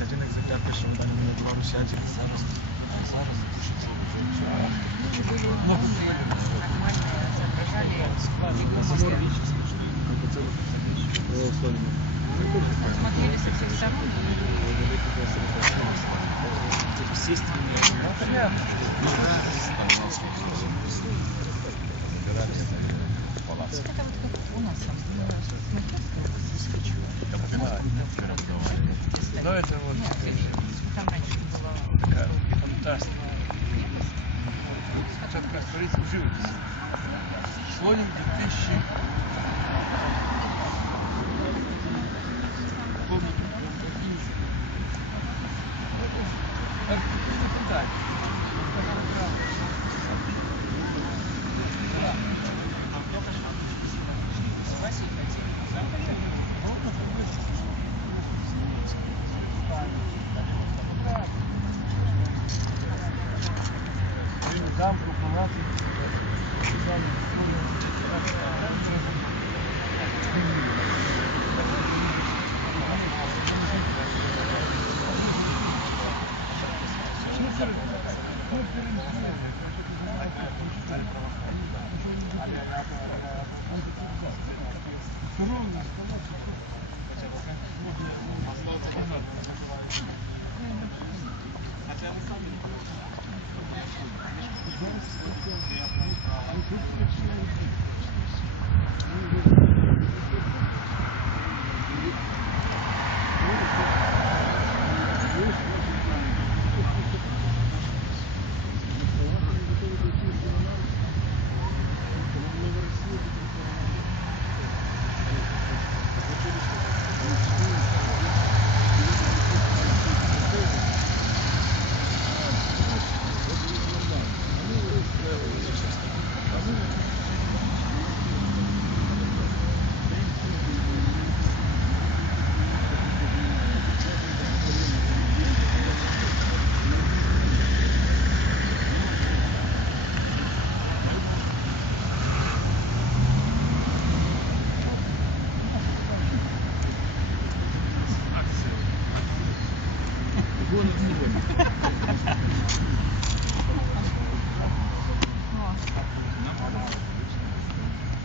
Один екземпляр пише у даному набору сядь. Зараз Смотрели со всех сторон. Это вот как у нас там Ну, это вот там раньше было. такая фантастика. Спочатку створити живопись. Слоним 2000. Там пропонувати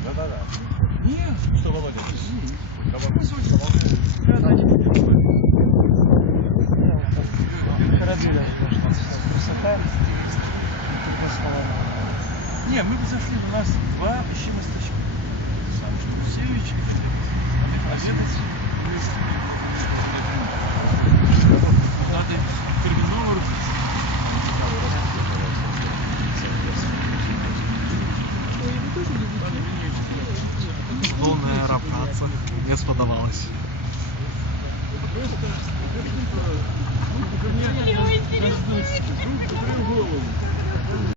Да-да-да. Нет, что, Володя? Не, мы бы зашли, у нас 2 еще местечка. Сам Алексеевич, обедать вместе. Надо терминовую. Полная рапация. Не сподобалось. Ой, интересно.